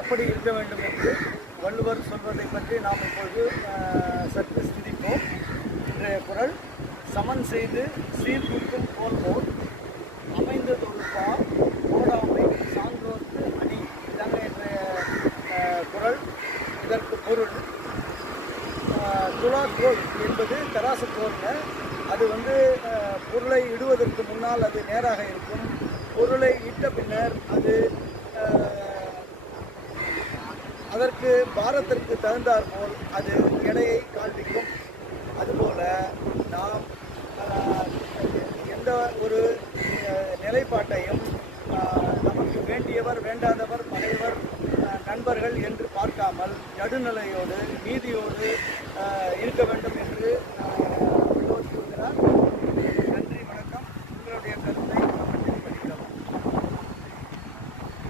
எப்படி இருக்க வேண்டும் என்று வள்ளுவர் சொல்வதை பற்றி நாம் இப்பொழுது சற்று சிந்திப்போம். இன்றைய குரல் சமன் செய்து சீர்குக்கும் போல்வோர் அமைந்த தொழுப்பா போடாமை சான்றோர்க்கு அணி. இதாங்க இன்றைய குரல். இதற்கு பொருள் துலாக்கோல் என்பது தராசு கோல்ங்க அது வந்து பொருளை இடுவதற்கு முன்னால் அது நேராக இருக்கும். பொருளை இட்ட பின்னர் அது அதற்கு பாரத்திற்கு தகுந்தாற் போல் அது எடையை காண்பிக்கும். அதுபோல நாம் எந்த ஒரு நிலைப்பாட்டையும் நமக்கு வேண்டியவர் வேண்டாதவர் பகைவர் நண்பர்கள் என்று பார்க்காமல் நடுநிலையோடு நீதியோடு இருக்க வேண்டும்